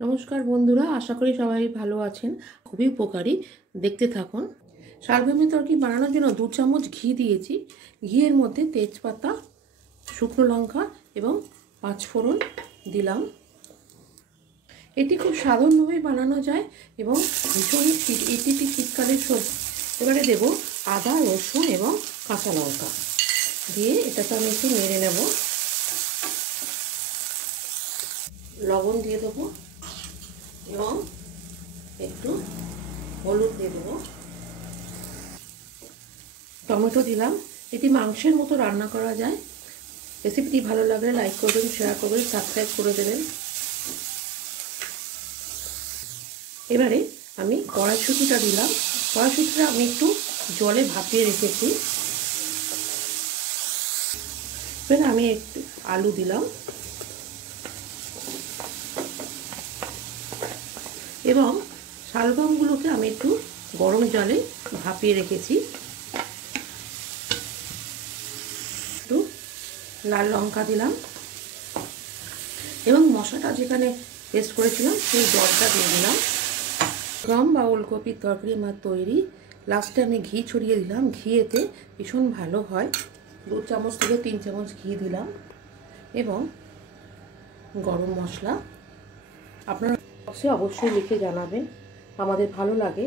নমস্কার বন্ধুরা, আশা করি সবাই ভালো আছেন। খুবই উপকারী, দেখতে থাকুন। শালগমের তরকারি বানানোর জন্য 2 চামচ ঘি দিয়েছি। ঘিয়ের মধ্যে তেজপাতা, শুকনো লঙ্কা এবং 5 ফোড়ন দিলাম। এটি খুব সাধারণভাবেই বানানো যায় এবং ভীষণই এটি শীতকালের সবজি। এবারে দেব আদা, রসুন এবং কাঁচা লঙ্কা দিয়ে এটাকে আমি একটু নেড়ে নেব। লবণ দিয়ে দেবো এবং একটু হলুদ দিয়ে দেবো। টমেটো দিলাম। এটি মাংসের মতো রান্না করা যায়। রেসিপিটি ভালো লাগলে লাইক করবেন, শেয়ার করবেন, সাবস্ক্রাইব করে দেবেন। এবারে আমি কড়াইশুঁটিটা দিলাম। কড়াইশুঁটিটা আমি একটু জলে ভাপিয়ে রেখেছি। এবারে আমি একটু আলু দিলাম এবং শালগমগুলোকে আমি একটু গরম জলে ভাপিয়ে রেখেছি। একটু লাল লঙ্কা দিলাম এবং মশলাটা যেখানে পেস্ট করেছিলাম সেই জলটা দিয়ে দিলাম। গম বা ওলকপির তরকারি আমার তৈরি। লাস্টে আমি ঘি ছড়িয়ে দিলাম। ঘি এতে ভীষণ ভালো হয়। 2 চামচ থেকে 3 চামচ ঘি দিলাম এবং গরম মশলা। আপনারা অবশ্যই লিখে জানাবেন। আমাদের ভালো লাগে